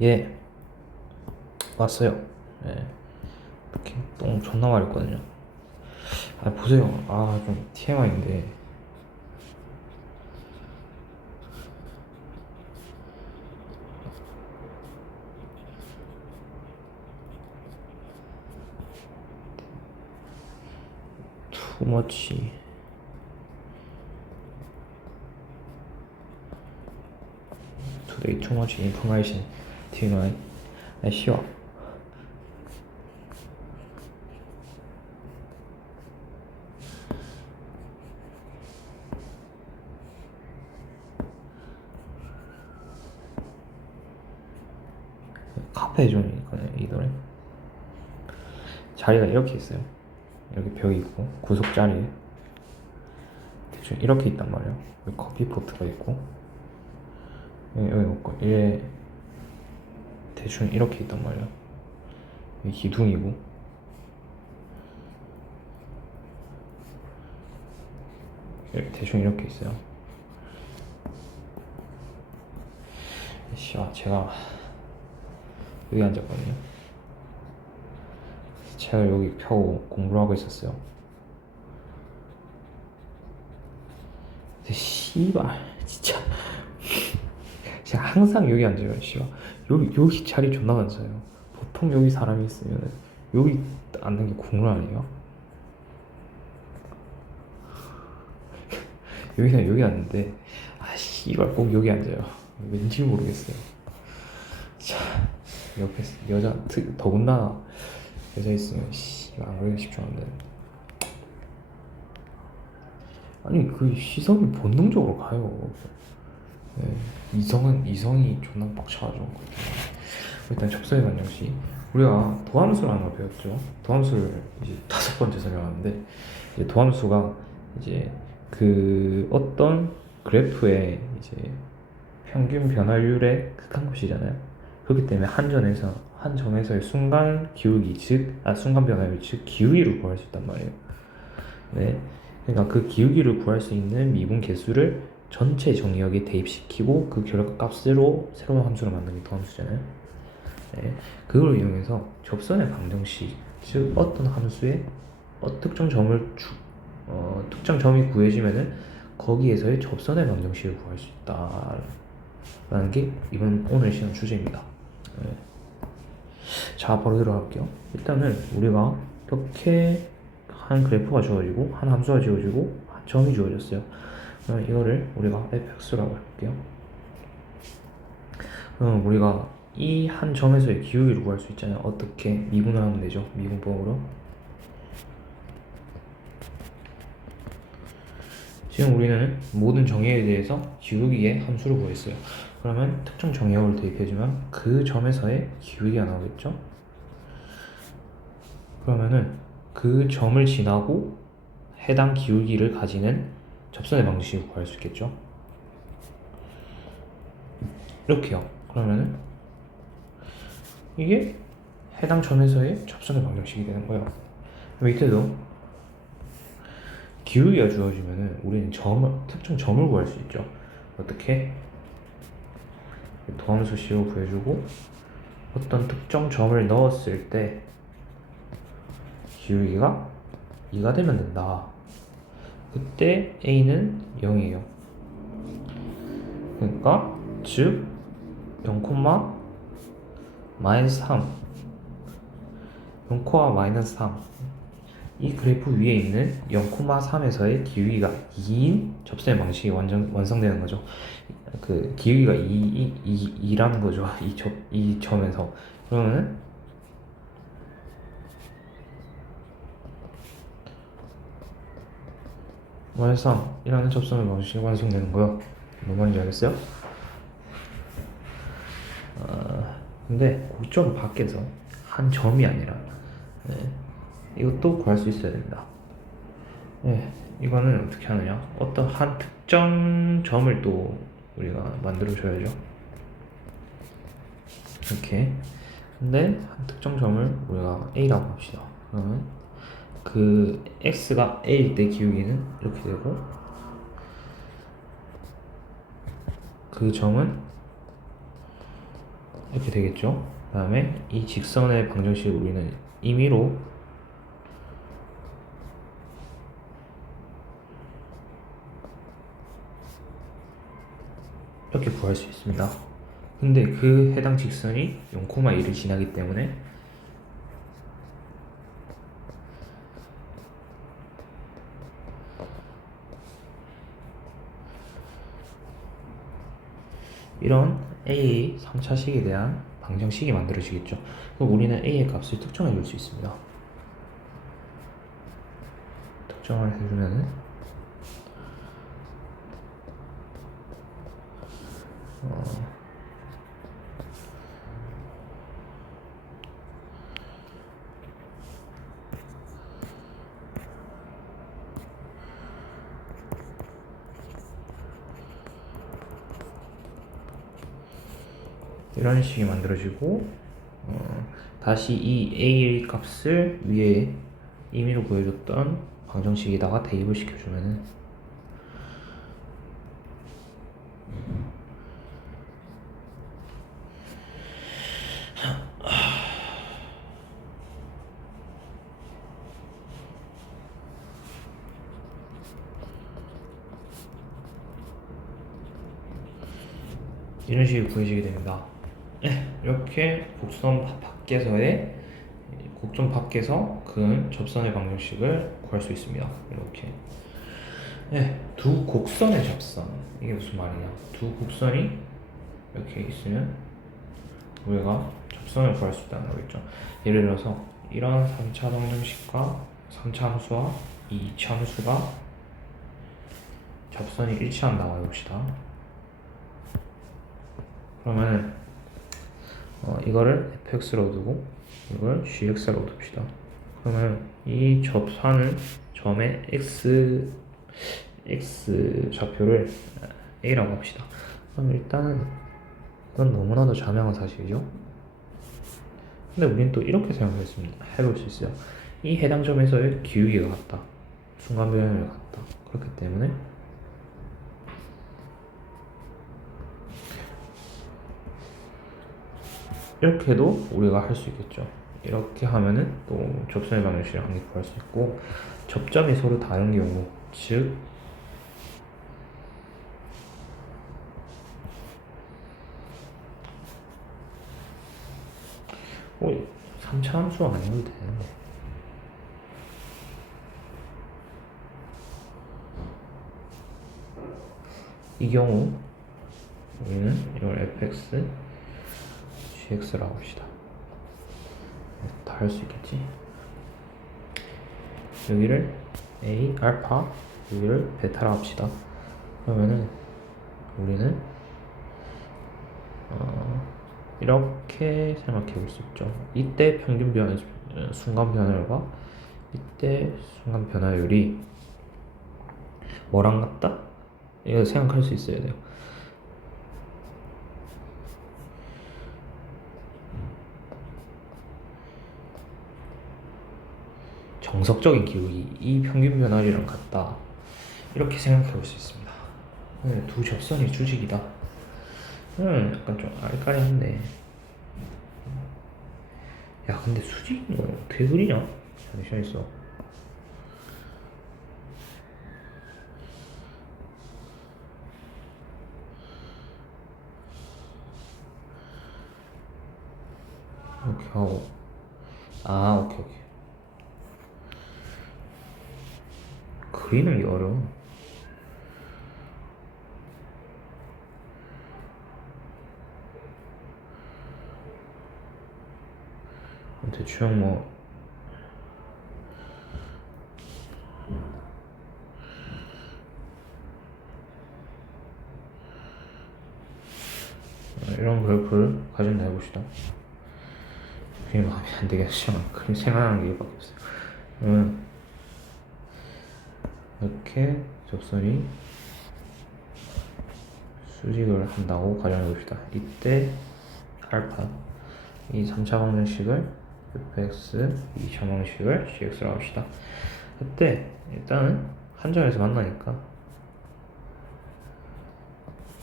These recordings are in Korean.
예, 왔어요. 예, 이렇게 똥 존나 마렵거든요. 아, 보세요. 아, 좀 TMI인데. 투머치. Today too much information. TMI. 아, 쉬워. 카페 존이니까요, 이 노래. 자리가 이렇게 있어요. 여기 벽이 있고, 구석 자리에. 대충 이렇게 있단 말이에요. 여기 커피 포트가 있고, 여기 없고, 얘 대충 이렇게 있단 말이에요. 여기 기둥이고, 대충 이렇게 있어요. 씨와 제가 여기 앉았거든요. 제가 여기 펴고 공부를 하고 있었어요. 근데 씨발 진짜 제가 항상 여기 앉아요. 씨발 여기 자리 존나 많잖아요. 보통 여기 사람이 있으면 여기 앉는 게 국룰 아니에요? 여기는 여기 앉는데 아 씨발 꼭 여기 앉아요. 왠지 모르겠어요. 자 옆에 여자 더군다나 여자 있으면 씨발 안 그러기가 쉽지 않은데 아니 그 시선이 본능적으로 가요. 네, 이성이 존나 빡쳐가지고 일단 접선의 반정식 우리가 도함수를 하나 배웠죠. 도함수를 이제 5번째 설명하는데 이제 도함수가 이제 그 어떤 그래프의 이제 평균 변화율의 극한값이잖아요. 그렇기 때문에 한 점에서의 순간 기울기 순간 변화율 즉 기울기를 구할 수 있단 말이에요. 네, 그러니까 그 기울기를 구할 수 있는 미분 개수를 전체 정의역에 대입시키고 그 결과값으로 새로운 함수를 만드는 게 도함수잖아요. 네, 그걸 이용해서 접선의 방정식, 즉 어떤 함수의 특정 점이 구해지면은 거기에서의 접선의 방정식을 구할 수 있다라는 게 오늘 시간 주제입니다. 네. 자, 바로 들어갈게요. 일단은 우리가 이렇게 한 그래프가 주어지고 한 함수가 주어지고 한 점이 주어졌어요. 그럼 이거를 우리가 fx라고 해볼게요. 그럼 우리가 이 한 점에서의 기울기를 구할 수 있잖아요. 어떻게 미분을 하면 되죠? 미분법으로. 지금 우리는 모든 정의에 대해서 기울기의 함수를 구했어요. 그러면 특정 정의역을 대입해주면 그 점에서의 기울기가 나오겠죠? 그러면은 그 점을 지나고 해당 기울기를 가지는 접선의 방정식을 구할 수 있겠죠? 이렇게요. 그러면은 이게 해당 점에서의 접선의 방정식이 되는 거예요. 밑에도 기울기가 주어지면은 우리는 특정 점을 구할 수 있죠. 어떻게? 도함수 C로 구해주고 어떤 특정 점을 넣었을 때 기울기가 2가 되면 된다. 그때 A는 0이에요. 그러니까 즉 0, 마이너스 3 0, 마이너스 3 이 그래프 위에 있는 0,3에서의 기울기가 2인 접선의 방식이 완성되는 거죠. 그 기울기가 2라는 거죠. 이 점에서. 그러면은 마이너스 3이라는 접선의 방식이 완성되는 거요. 뭔 말인지 알겠어요? 근데 고점 밖에서 한 점이 아니라 네, 이것도 구할 수 있어야 됩니다. 네, 이거는 어떻게 하느냐? 어떤 한 특정 점을 또 우리가 만들어줘야죠. 이렇게. 근데 한 특정 점을 우리가 A라고 합시다. 그러면 그 X가 A일 때 기울기는 이렇게 되고 그 점은 이렇게 되겠죠. 그 다음에 이 직선의 방정식을 우리는 임의로 이렇게 구할 수 있습니다. 근데 그 해당 직선이 0,1을 지나기 때문에 이런 A의 3차식에 대한 방정식이 만들어지겠죠. 그럼 우리는 A의 값을 특정해 줄 수 있습니다. 특정을 해주면은 이런 식이 만들어지고 다시 이 A의 값을 위에 임의로 구해줬던 방정식에다가 대입을 시켜주면은 이런 식으로 구해지게 됩니다. 이렇게 곡선 밖에서 그 접선의 방정식을 구할 수 있습니다. 이렇게 두 곡선의 접선, 이게 무슨 말이냐? 두 곡선이 이렇게 있으면 우리가 접선을 구할 수 있다는 거겠죠. 예를 들어서 이런 3차 방정식과 3차 함수와 이 2차 함수가 접선이 일치한다고 해봅시다. 그러면 이거를 fx로 두고 이걸 gx로 둡시다. 그러면 이 접하는 점의 x 좌표를 a라고 합시다. 그럼 일단은 이건 너무나도 자명한 사실이죠. 근데 우리는 또 이렇게 해볼 수 있어요. 이 해당 점에서의 기울기가 같다, 순간 변형이 같다. 그렇기 때문에 이렇게도 우리가 할 수 있겠죠. 이렇게 하면은 또 접선의 방정식을 한 개 구할 수 있고, 접점이 서로 다른 경우, 즉 3차 함수 아니어도 되는데. 이 경우 우리는 이걸 fx, gx라고 합시다. 다 할 수 있겠지. 여기를 a, 알파, 여기를 베타라고 합시다. 그러면은 우리는 이렇게 생각해 볼 수 있죠. 이때 평균 변화, 순간 변화율과 이때 순간 변화율이 뭐랑 같다? 이거 생각할 수 있어야 돼요. 정석적인 기울기, 이 평균 변화율이랑 같다. 이렇게 생각해 볼 수 있습니다. 두 접선이 주직이다. 약간 좀 알까리한데. 야, 근데 수직은 어떻게 그리냐? 잠시만 있어. 이렇게 하고. 오케이. 그리는 게 어려워. 대충 뭐 이런 그래프를 가진다 해봅시다. 그림 마음에 안 되겠지만 그림 생각하는 게 이밖에 없어요. 그러면 이렇게 접선이 수직을 한다고 가정해봅시다. 이때 알파, 이 3차 방정식을 fx, 2차 방정식을 gx라고 합시다. 그때 일단은 한 점에서 만나니까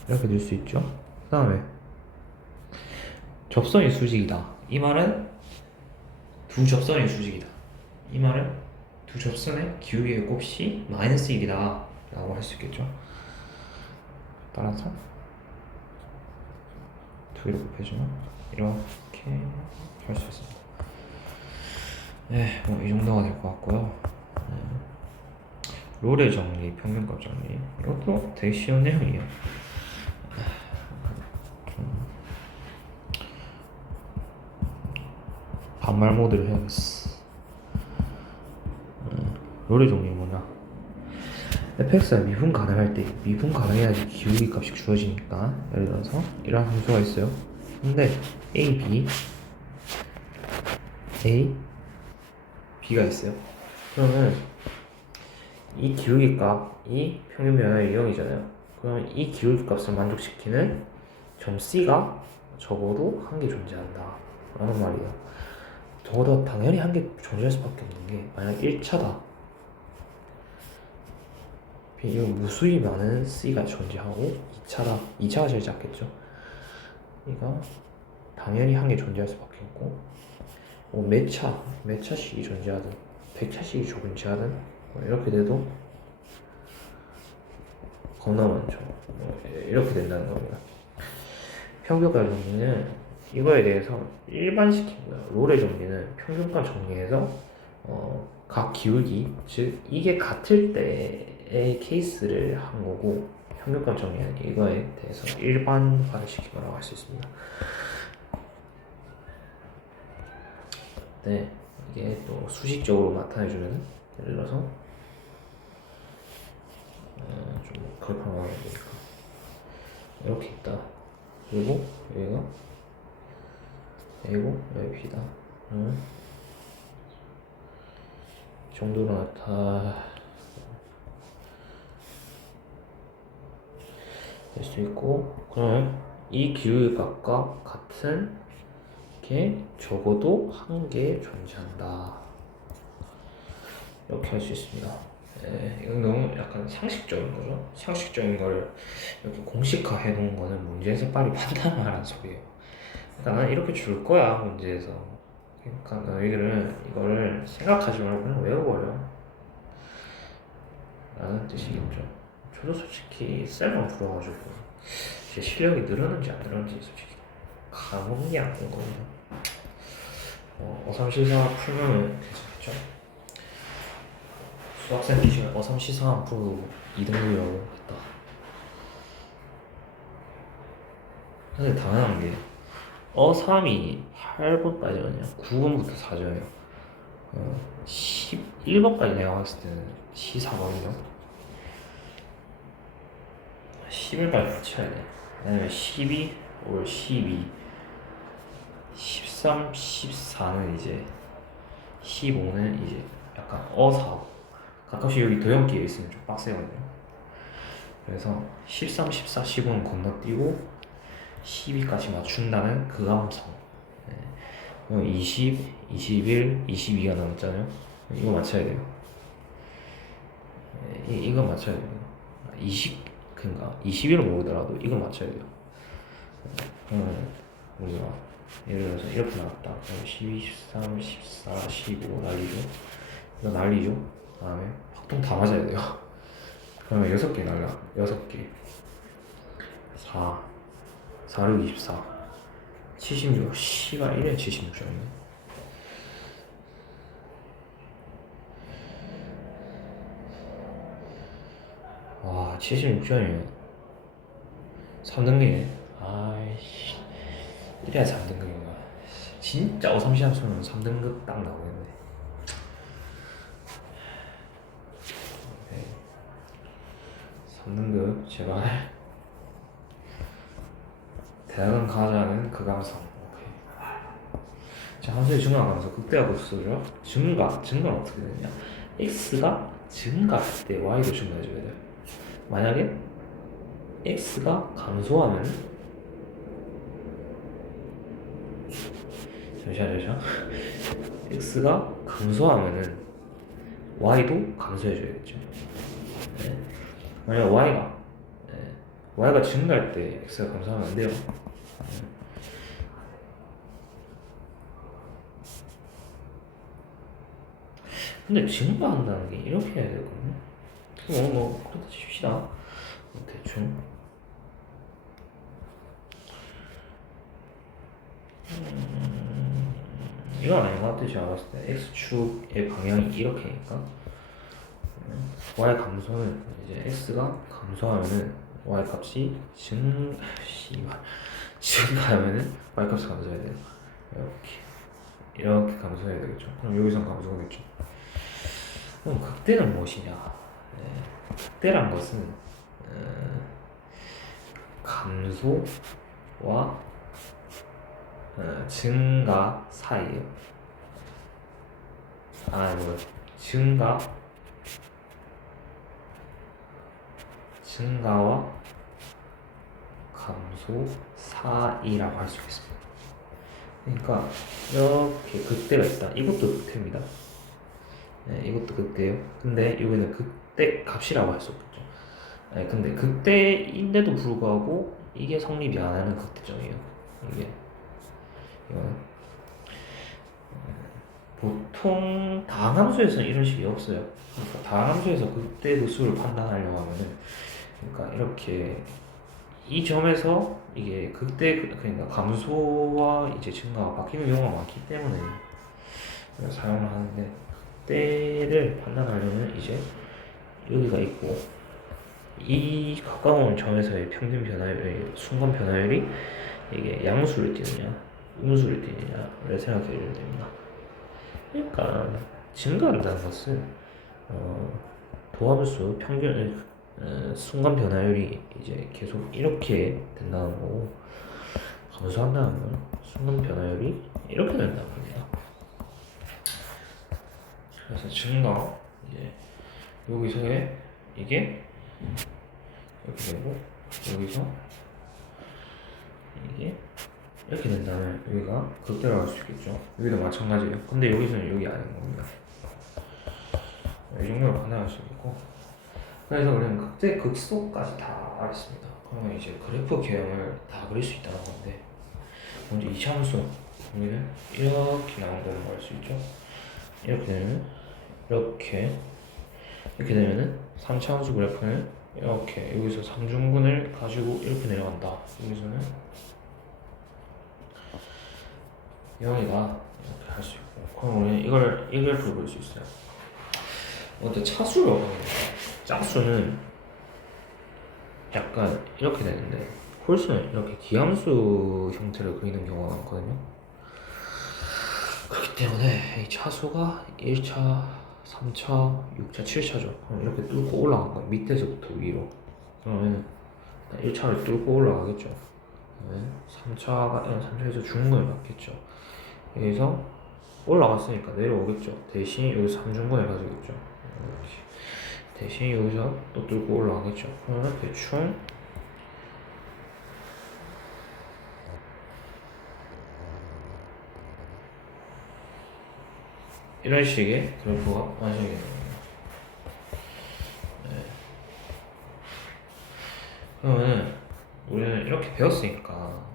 이렇게 될 수 있죠. 그 다음에 접선이 수직이다. 이 말은 두 접선이 수직이다. 이 말은 두 접선의 기울기의 곱이 마이너스 1이다 라고 할 수 있겠죠. 따라서 두 개를 곱해주면 이렇게 할 수 있습니다. 네, 뭐 이 정도가 될 것 같고요. 네. 롤의 정리, 평균값 정리, 이것도 되게 쉬운 내용이에요. 반말 모드를 해야겠어. 롤의 정리 뭐냐? fx가 미분 가능할 때 미분 가능해야지 기울기 값이 주어지니까, 예를 들어서 이런 함수가 있어요. 근데 a, b가 있어요. 그러면 이 기울기 값이 평균 변화율 0이잖아요. 그러면 이 기울기 값을 만족시키는 점 C가 적어도 한 개 존재한다 라는 말이에요. 적어도 당연히 한 개 존재할 수밖에 없는 게, 만약 1차다, 이거 무수히 많은 C가 존재하고 2차가 제일 작겠죠. 이거 당연히 한 개 존재할 수밖에 없고, 뭐 몇 차씩이 존재하든 100차씩이 존재하든 뭐 이렇게 돼도 겁나 많죠. 뭐 이렇게 된다는 겁니다. 평균값 정리는 이거에 대해서 일반시킨 거예요. 롤의 정리는 평균값 정리해서 각 기울기, 즉 이게 같을 때의 케이스를 한 거고, 평균값 정리는 이거에 대해서 일반화시킨 거라고 할 수 있습니다. 네, 이게 또 수식적으로 나타내주면, 예를 들어서 좀 급한 상황이니까 이렇게 있다. 그리고 여기가 A고 여기 B다. 정도로 나타낼 수 있고, 그러면 이 기울기 값과 같은 게 적어도 한 개 존재한다 이렇게 할 수 있습니다. 네, 이건 너무 약간 상식적인 거죠. 상식적인 걸 이렇게 공식화 해놓은 거는 문제에서 빨리 판단하라는 소리예요. 그러니까 난 이렇게 줄 거야 문제에서. 그러니까 너희들은 이거를 생각하지 말고 그냥 외워버려 라는 뜻이겠죠. 저도 솔직히 셀만 풀어가지고 제 실력이 늘었는지 안 늘었는지 솔직히 감흥이 안 온 겁니다. 537사 풀면 괜찮겠죠? 수학생 기준에 537사 풀고 2등급이라고 했다. 사실 당연한 게 3이 8번까지거든요. 9번부터 4점이에요. 11번까지 내가 봤을 때는 C4번이죠. 11까지 붙여야 돼. 왜냐면 12, 올 12, 13, 14는 이제, 15는 이제 약간 어사고, 가끔씩 여기 도형기에 있으면 좀 빡세거든요. 그래서 13, 14, 15는 건너뛰고 12까지 맞춘다는 그 감성. 20, 21, 22가 남았잖아요. 이거 맞춰야 돼요. 이거 맞춰야 돼요. 21은 모르더라도 이거 맞춰야 돼요. 우리가 예를 들어서 이렇게 나왔다. 12, 13, 14, 15 난리죠. 이거 난리죠. 그 다음에 확통 다 맞아야 돼요. 그러면 6개 날라. 6개. 4, 4를 24. 76. C가 1에 76점이네. 와, 76점이면 3등급이네. 아이씨. 1에 3등급인가. 진짜 537 함수는 3등급 딱 나오겠네. 네. 3등급 제발. 대학은 가자는 그 감성. 오케이. 자, 함수의 증가 감소 극대화 급수죠. 증가는 어떻게 되냐? x가 증가할 때 y도 증가해줘야 돼. 만약에 x가 감소하면, 잠시만. x가 감소하면은 y도 감소해줘야겠죠. 네. 만약 y가 증가할 때 x가 감소하면 안 돼요. 근데 증가한다는 게 이렇게 해야 되거든요. 그렇다 칩시다. 대충 이건 아닌 것 같아. 제가 봤을 때 x축의 방향이 이렇게니까 y 감소는 이제 x가 감소하면은 y 값이 증가하면은 y 값이 감소해야 돼요. 이렇게 감소해야 되겠죠. 그럼 여기선 감소하겠죠. 그럼 극대는 무엇이냐? 극대란 것은 감소와 증가 사이에요. 증가와 감소 사이라고 할 수 있겠습니다. 그러니까 이렇게 극대가 있다. 이것도 극대입니다. 이것도 극대예요. 근데 여기는 극대 값이라고 할 수 없죠. 근데 극대인데도 불구하고 이게 성립이 안 하는 극대점이에요. 이거는 보통 다항함수에서는 이런 식이 없어요. 그러니까 다항함수에서 극대 극수를 판단하려고 하면은 그러니까 이렇게 이 점에서 이게 그러니까 감소와 이제 증가가 바뀌는 경우가 많기 때문에 사용을 하는데 극대를 판단하려면 이제 여기가 있고 이 가까운 점에서의 평균 변화율, 순간 변화율이 이게 양수를 띠느냐 음수를 띠느냐를 생각해 줘야 됩니다. 그러니까 증가한다는 것은 도함수 평균 순간 변화율이 이제 계속 이렇게 된다는 거고 감소한다는 건 순간 변화율이 이렇게 된다는 겁니다. 그래서 증가 이제 여기서의 이게 이렇게 되고 여기서 이게 이렇게 된다면 여기가 극대로 갈 수 있겠죠. 여기도 마찬가지예요. 근데 여기서는 여기 아닌 겁니다. 이 정도로 판단할 수 있고 그래서 우리는 극대 극소까지 다 알았습니다. 그러면 이제 그래프 개형을 다 그릴 수 있다는 건데 먼저 이차함수 여기는 이렇게 나온 거를 알 수 있죠. 이렇게 되면 이렇게 되면은 3차함수 그래프는 이렇게 여기서 3중근을 가지고 이렇게 내려간다. 여기서는 0이다 이렇게 할 수 있고 그럼 우리는 이걸 이 그래프를 볼 수 있어요. 먼저 차수를 얻어냅니다. 짝수는 약간 이렇게 되는데 홀수는 이렇게 기함수 형태를 그리는 경우가 많거든요. 그렇기 때문에 이 차수가 1차, 3차, 6차, 7차죠. 그럼 이렇게 뚫고 올라간 거예요. 밑에서부터 위로. 그러면 1차를 뚫고 올라가겠죠. 그러면 3차에서 중근을 받겠죠. 여기서 올라갔으니까 내려오겠죠. 대신 여기 3중근을 가지겠죠. 이렇게. 대신 여기서 또 뚫고 올라가겠죠. 그러면 대충 이런 식의 그래프가 완성이 됩니다. 네. 그러면 우리는 이렇게 배웠으니까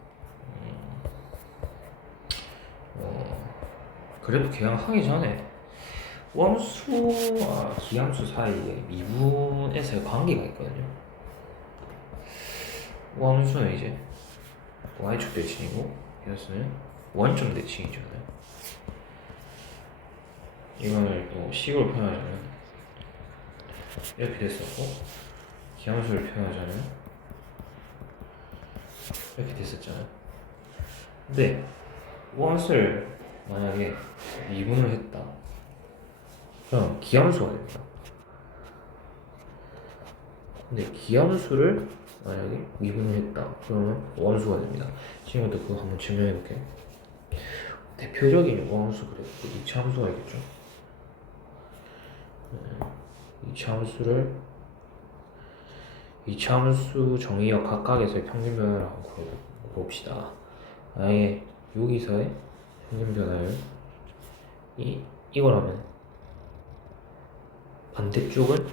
그래프 개형하기 전에 원수와 기함수 사이에 미분에서의 관계가 있거든요. 원수는 이제 y축 대칭이고 이것은 원점 대칭이잖아요. 이거를 또 식으로 표현하자면 이렇게 됐었고 기함수를 표현하자면 이렇게 됐었잖아요. 근데 원수를 만약에 미분을 했다. 그럼 기함수가 됩니다. 근데 기함수를 만약에 미분을 했다. 그러면 원수가 됩니다. 지금부터 그거 한번 증명해 볼게요. 대표적인 원수 그래프 이차함수가 있겠죠. 이차함수 정의역 각각에서의 평균 변화를 한번 봅시다. 만약에 여기서의 평균 변화율이 이거라면 반대쪽은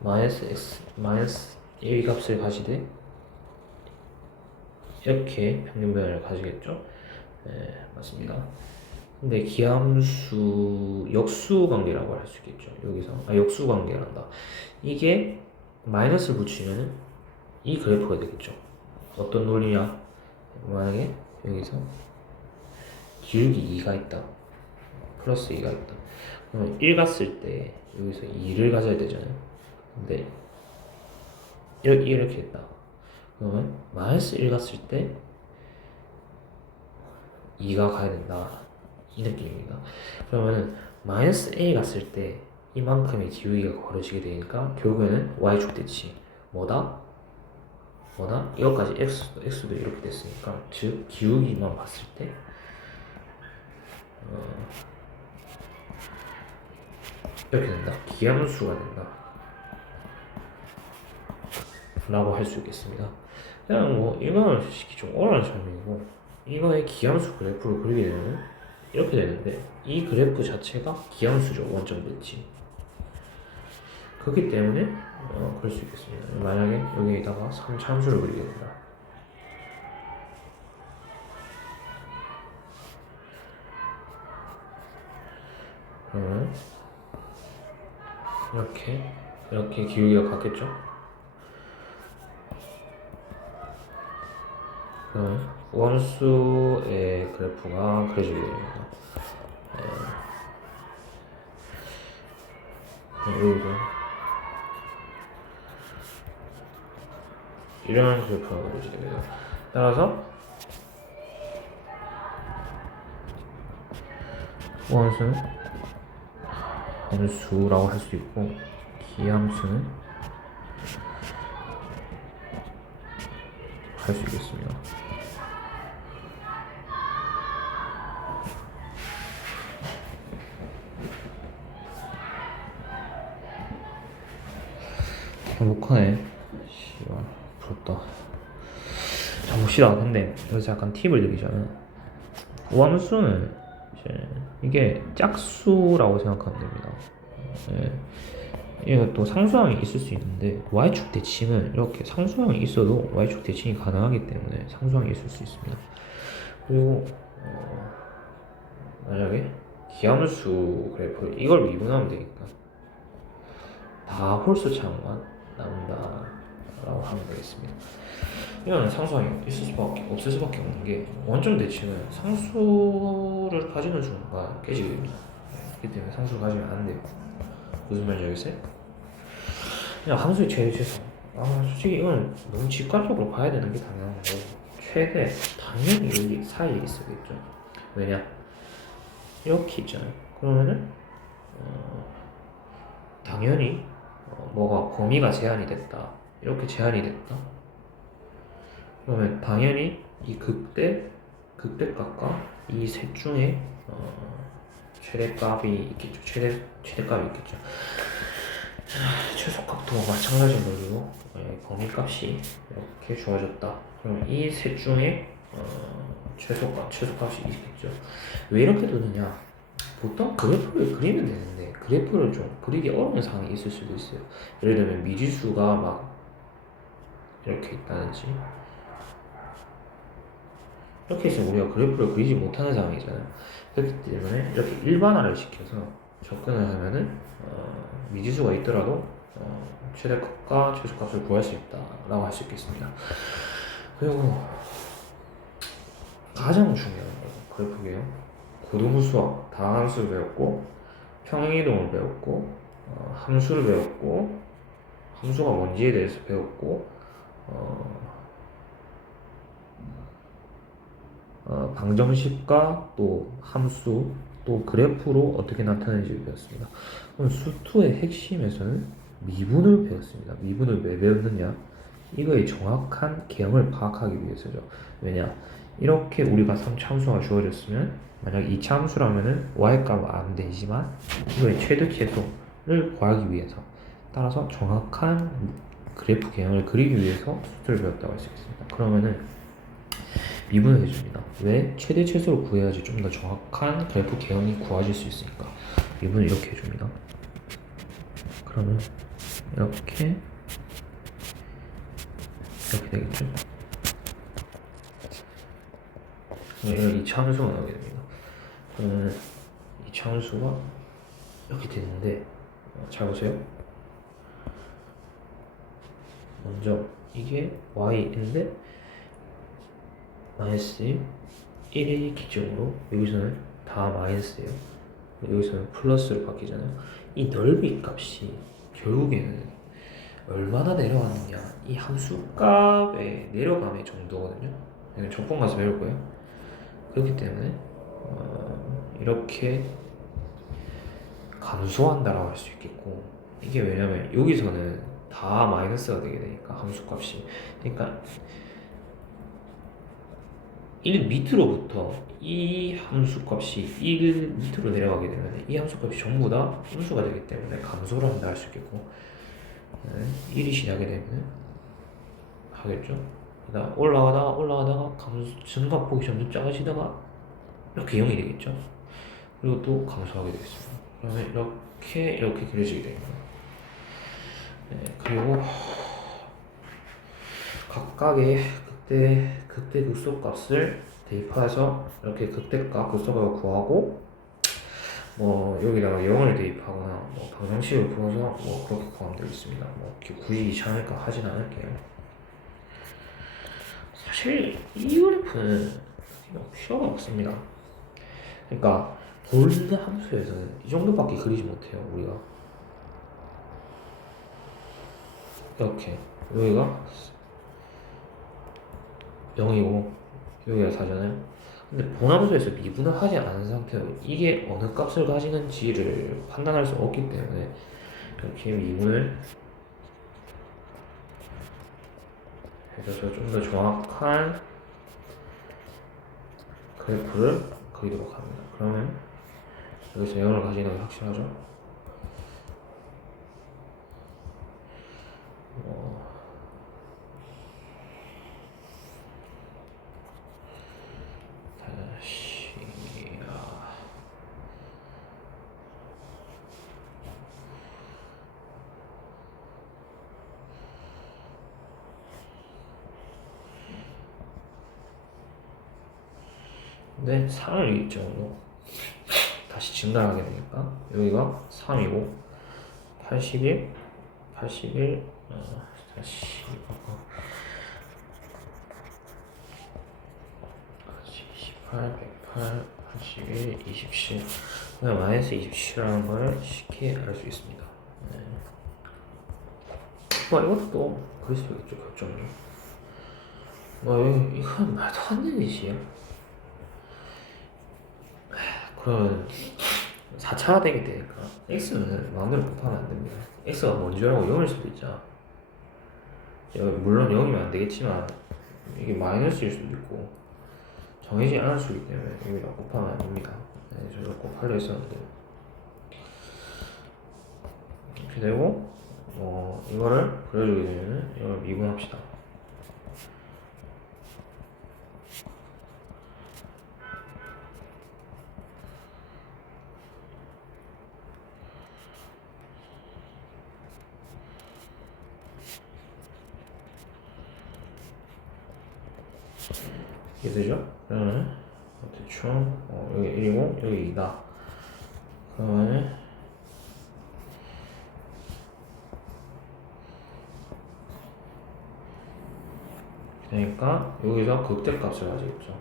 마이너스 1 값을 가지되 이렇게 평균 변화를 가지겠죠. 네, 맞습니다. 근데 기함수 역수 관계라고 할 수 있겠죠. 여기서 역수 관계란다. 이게 마이너스를 붙이면 이 그래프가 되겠죠. 어떤 논리냐? 만약에 여기서 기울기 2가 있다. 플러스 2가 있다. 그러면 1 갔을 때 여기서 2를 가져야 되잖아요. 근데 이렇게 했다. 그러면 마이너스 1 갔을 때 2가 가야 된다. 이 느낌입니다. 그러면 마이너스 A 갔을 때 이만큼의 기울기가 벌어지게 되니까 결국에는 y축 대칭 뭐다? 이것까지 x도 이렇게 됐으니까 즉 기울기만 봤을 때 이렇게 된다. 기함수가 된다. 라고 할 수 있겠습니다. 그냥 뭐 이거는 솔직히 좀 어려운 설명이고 이거의 기함수 그래프를 그리게 되면 이렇게 되는데 이 그래프 자체가 기함수죠. 원점 대칭. 그렇기 때문에 그럴 수 있겠습니다. 만약에 여기에다가 3참수를 그리게 된다. 그러면 이렇게 기울기가 같겠죠? 그러면 원수의 그래프가 그려지게 됩니다. 여기도 이런 그래프가 그려지게 돼요. 따라서 원수는 함수라고 할 수 있고 기함수는 할 수 있겠습니다. 행복하네. 씨발 부럽다. 자 봅시다. 근데 여기서 약간 팁을 드리자면 원수는 이게 짝수라고 생각하면 됩니다. 이거 또 상수항이 있을 수 있는데 y축 대칭은 이렇게 상수항이 있어도 y축 대칭이 가능하기 때문에 상수항이 있을 수 있습니다. 그리고 만약에 기함수 그래프 이걸 미분하면 되니까 다 홀수차만 남는다 라고 하면 되겠습니다. 이거는 상수항이 없을 수밖에 없는 게 원점 대칭은 상수를 가지는 순간 깨지게 됩니다. 그렇기 때문에 상수를 가지면 안 돼요. 무슨 말인지 알겠어요? 그냥 함수의 최소. 솔직히 이건 너무 직관적으로 봐야 되는 게 당연한 거고 최대 당연히 여기 사이에 있어야겠죠. 왜냐? 이렇게 있잖아요. 그러면은 당연히 뭐가 범위가 제한이 됐다. 이렇게 제한이 됐다. 그러면 당연히 이 극대값과 이 셋 중에 최대값이 있겠죠. 최대값이 있겠죠. 최소값도 마찬가지 논리로 범위값이 이렇게 주어졌다. 그럼 이 셋 중에 최소값이 있겠죠. 왜 이렇게 두느냐? 보통 그래프를 그리면 되는데 그래프를 좀 그리기 어려운 상황이 있을 수도 있어요. 예를 들면 미지수가 막 이렇게 있다든지 이렇게 있으면 우리가 그래프를 그리지 못하는 상황이잖아요. 그렇기 때문에 이렇게 일반화를 시켜서 접근을 하면은 미지수가 있더라도 최대값과 최소값을 구할 수 있다라고 할 수 있겠습니다. 그리고 가장 중요한 거 그래프예요. 고등부 수학 다함수를 배웠고 평행이동을 배웠고 함수를 배웠고 함수가 뭔지에 대해서 배웠고 방정식과 또 함수 또 그래프로 어떻게 나타내는지를 배웠습니다. 그럼 수2의 핵심에서는 미분을 배웠습니다. 미분을 왜 배웠느냐? 이거의 정확한 개형을 파악하기 위해서죠. 왜냐? 이렇게 우리가 3차함수가 주어졌으면 만약 2차함수라면은 y값은 안 되지만 이거의 최대 최소를 구하기 위해서 따라서 정확한 그래프 개형을 그리기 위해서 수를 배웠다고 할 수 있습니다. 그러면은 미분을 해줍니다. 왜? 최대 최소를 구해야지 좀 더 정확한 그래프 개형이 구해질 수 있으니까 미분을 이렇게 해줍니다. 그러면 이렇게 되겠죠? 여기 참수가 나오게 됩니다. 그러면 이 차함수가 이렇게 되는데 잘 보세요. 먼저 이게 y인데 마이너스 1의 기점으로 여기서는 다 마이너스예요. 여기서는 플러스로 바뀌잖아요. 이 넓이 값이 결국에는 얼마나 내려가느냐 이 함수 값의 내려감의 정도거든요. 이건 적분 가서 배울 거예요. 그렇기 때문에 이렇게 감소한다라고 할 수 있겠고, 이게 왜냐면 여기서는 다 마이너스가 되게 되니까 함수 값이, 그러니까 1 밑으로부터 이 함수 값이 1 밑으로 내려가게 되면 이 함수 값이 전부 다 함수가 되기 때문에 감소를 한다 할 수 있겠고, 1이 지나게 되면 하겠죠. 그다음 올라가다가 증가폭이 점점 작아지다가 이렇게 0이 되겠죠. 그리고 또 감소하게 되겠습니다. 그러면 이렇게 그려지게 됩니다. 그리고 각각의 극대 극소값을 대입해서 이렇게 극대값 극소값을 구하고, 뭐 여기다가 0을 대입하거나 뭐 방정식을 풀어서 뭐 그렇게 구하면 되겠습니다. 뭐 굳이 귀찮으니까 하진 않을게요. 사실 이 그래프는 필요가 없습니다. 그러니까 볼드 함수에서는 이 정도밖에 그리지 못해요. 우리가 이렇게 여기가 0이고 여기가 4잖아요. 근데 본함수에서 미분을 하지 않은 상태로 이게 어느 값을 가지는지를 판단할 수 없기 때문에 이렇게 미분을 해서 좀 더 정확한 그래프를 그리도록 합니다. 그러면 여기서 0을 가지는 게 확실하죠? 근데 3을 일정으로 다시 증가하게 되니까 여기가 3이고 81 다시 18 108 81 27 그냥 마이너스 27이라는 걸 쉽게 알 수 있습니다. 뭐 이것도 그릴 수 있겠죠. 결정이 이건 말도 안 되는 짓이에요. 그러면 4차가 되게 되니까 x는 마음대로 곱하면 안 됩니다. x가 뭔지 알고 0일 수도 있죠. 물론 0이면 안 되겠지만 이게 마이너스일 수도 있고 정해지지 않을 수 있기 때문에 여기다 곱하면 안 됩니다. 저도 곱하려 했었는데 이렇게 되고, 이거를 그려주게 되면 이걸 미분합시다. 이게 되죠? 그러면 대충 여기 1이고 여기 2다. 그러면은 그러니까 여기서 극대값을 가지겠죠.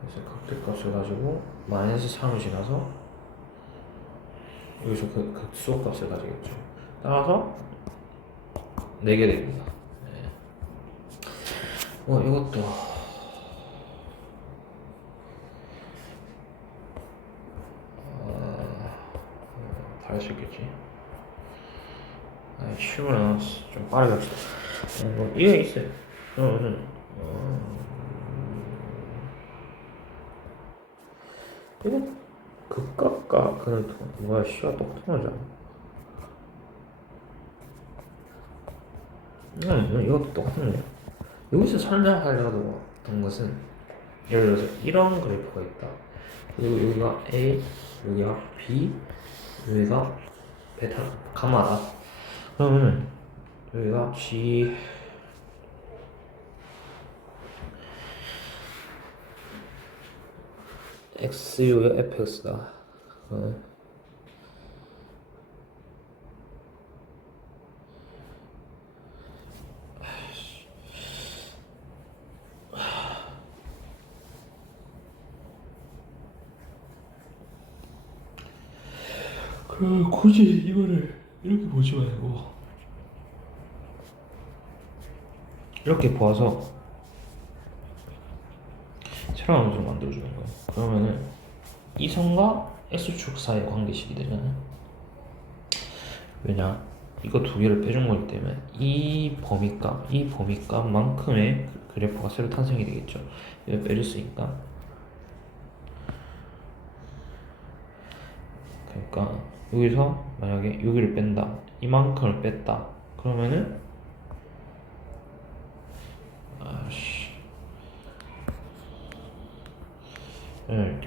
그래서 극대값을 가지고 마이너스 3을 지나서 여기서 극소값을 가지겠죠. 따라서 내게 됩니다. 이것도 다 할 수 있겠지. 춤을 좀 빠르게 합시다. 이게 있어요. 그러면은 이거 극값과 그는 뭐야 씨가 똑똑하잖아. 이것도 똑같네. 여기서 설명하려고 했던 것은 예를 들어서 이런 그래프가 있다. 그리고 여기가 A, 여기가 B, 여기가 베타, 가마다. 그러면 여기가 G, XU요 FX다. 그럼 굳이 이거를 이렇게 보지 말고 이렇게 보아서 새로운 함수를 만들어주는 거예요. 그러면은 이 선과 X축 사이의 관계식이 되잖아요. 왜냐? 이거 두 개를 빼준 거기 때문에 이 범위값만큼의 그래프가 새로 탄생이 되겠죠. 이걸 빼줬으니까. 그러니까 여기서 만약에 여기를 뺀다, 이만큼을 뺐다, 그러면은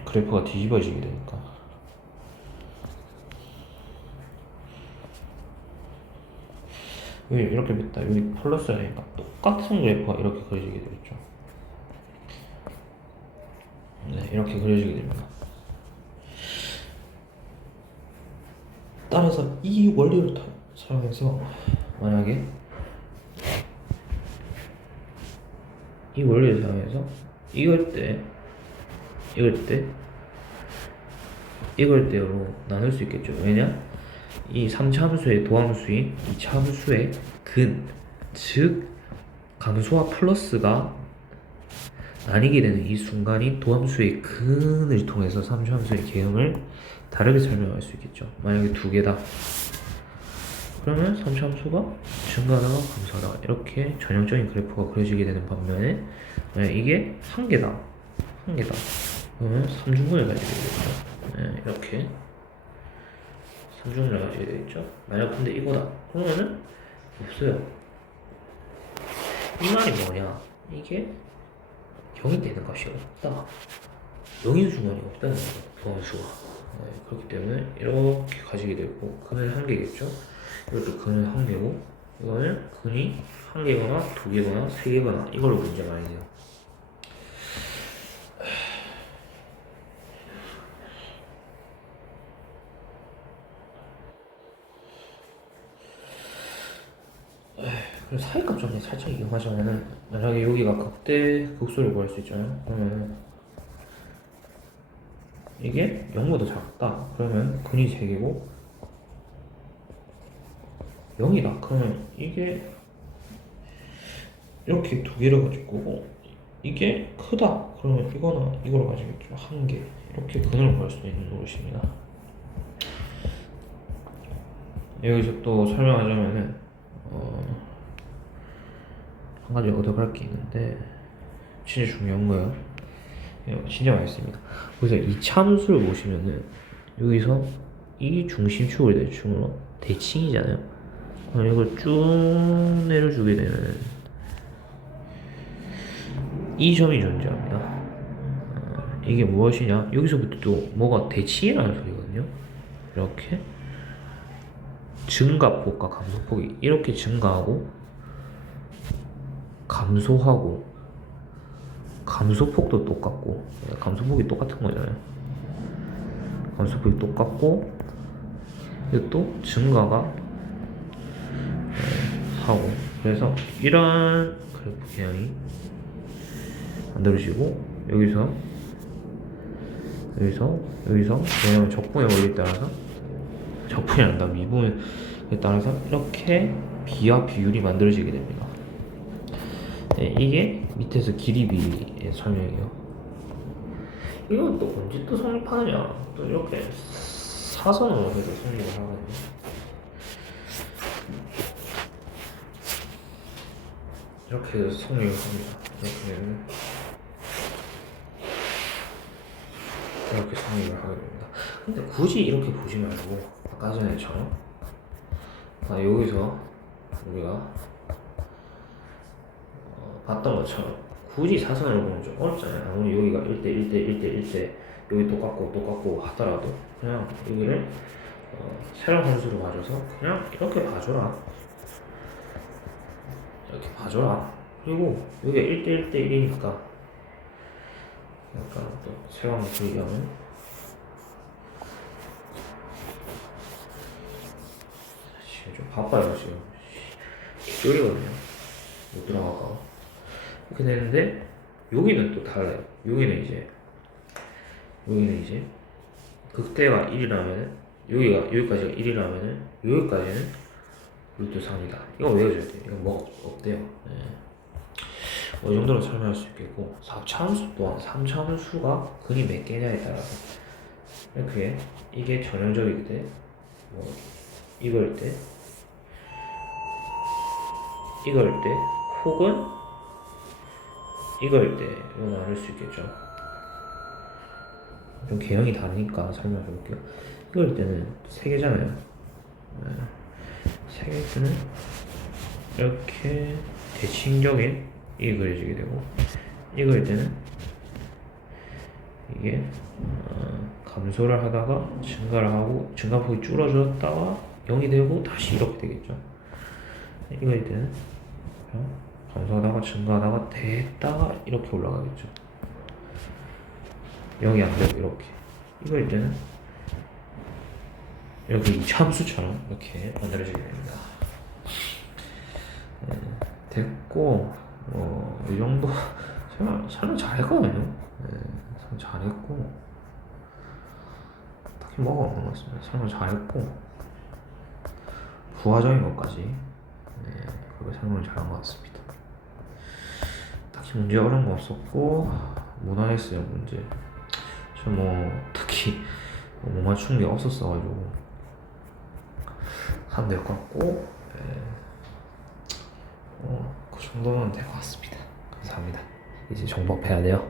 그래프가 뒤집어지게 되니까. 여기 이렇게 뺐다, 여기 플러스가 되니까 똑같은 그래프가 이렇게 그려지게 되겠죠. 네, 이렇게 그려지게 됩니다. 따라서 이 원리를 사용해서 만약에 이 원리를 사용해서 이걸 때로 나눌 수 있겠죠. 왜냐? 이 3차 함수의 도함수인 2차 함수의 근, 즉 감소와 플러스가 나뉘게 되는 이 순간이 도함수의 근을 통해서 3차 함수의 개형을 다르게 설명할 수 있겠죠. 만약에 두 개다, 그러면 3차 함수가 증가하다가 감소하다가 이렇게 전형적인 그래프가 그려지게 되는 반면에, 만약 이게 한 개다 그러면 3중근을 가지게 되겠죠. 네, 이렇게 3중근을 가지게 되겠죠. 만약 근데 이거다, 그러면은 없어요. 이 말이 뭐냐? 이게 0이 되는 값이 없다, 0인 순간이 없다는 거예요, 도함수가. 네, 그렇기 때문에 이렇게 가지게 되고, 근은 한 개겠죠. 이것도 근은 한 개고, 이거는 근이 한 개거나 두 개거나 세 개거나 이걸로 문제 많이 돼요. 그래서 사이값 좀 살짝 이용하자면은, 만약에 여기가 극대 극소를 구할 수 있잖아요. 그러면 이게 0보다 작다, 그러면 근이 3개고 0이다, 그러면 이게 이렇게 두 개를 가질 거고, 이게 크다, 그러면 이거나 이걸 가지겠죠. 한 개. 이렇게 근을 구할 수 있는 노릇입니다. 여기서 또 설명하자면은 한 가지 얻어갈 게 있는데 진짜 중요한 거예요. 진짜 맛있습니다. 그래서 이 참수를 보시면은 여기서 이 중심축을 대충으로 대칭이잖아요. 그럼 이걸 쭉 내려주게 되면 이 점이 존재합니다. 이게 무엇이냐? 여기서부터 또 뭐가 대칭이라는 소리거든요. 이렇게 증가폭과 감소폭이 이렇게 증가하고 감소하고, 감소폭도 똑같고, 감소폭이 똑같은 거잖아요. 감소폭이 똑같고, 이것도 증가가 하고, 그래서 이러한 그래프 개형이 만들어지고, 여기서 왜냐면 적분의 원리에 따라서, 적분이 아니라 미분에 따라서 이렇게 비와 비율이 만들어지게 됩니다. 네, 이게 밑에서 길이 비의 설명이에요. 이건 또 언제 또 성립하느냐? 또 이렇게 사선으로 해서 성립을 하거든요. 이렇게 해서 성립을 합니다. 이렇게 성립을 하게 됩니다. 근데 굳이 이렇게 보지 말고 아까 전에처럼 여기서 우리가 봤던 것처럼 굳이 사선으로 보면 좀 어렵잖아요. 아무리 여기가 1대 1대 1대 1대 여기 똑같고 하더라도 그냥 여기를 새로운 함수로 가져서 그냥 이렇게 봐줘라. 그리고 여기가 1대 1대 1이니까 약간 또 체감 불리하면 지금 좀 바빠요 지금. 쫄이거든요. 못 들어가고 이렇게 되는데 여기는 또 달라요. 여기는 이제 극대가 1이라면은 여기까지가 1이라면은 여기까지는 루트 3이다. 이거 외워줘야 돼요. 이건 뭐 없대요. 네. 이 정도로 설명할 수 있겠고 4차함수 또한 3차함수가 근이 몇 개냐에 따라서 이렇게 이게 전형적일 때 뭐 이걸 때 혹은 이걸 때 이거 나눌 수 있겠죠. 좀 개형이 다르니까 설명해 볼게요. 이걸 때는 세 개잖아요. 네. 세 개일 때는 이렇게 대칭적인 이게 그려지게 되고 이거일 때는 이게 감소를 하다가 증가를 하고 증가폭이 줄어졌다가 0이 되고 다시 이렇게 되겠죠. 이거일 때는 감소하다가 증가하다가 됐다가 이렇게 올라가겠죠. 0이 안 되고 이렇게. 이거일 때는 여기 이 참수처럼 이렇게 만들어지게 됩니다. 네, 됐고 이 정도 설명 잘했거든요. 네, 설명 잘했고 딱히 뭐가 없는 것 같습니다. 설명 잘했고 부가적인 것까지 그렇게 설명을 잘한 것 같습니다. 딱히 문제 어려운 거 없었고 무난했어요. 문제 저 특히 못 맞춘 게 없었어가지고 하면 될 것 같고 그 정도면 될 것 같습니다. 감사합니다. 이제 정복해야 돼요.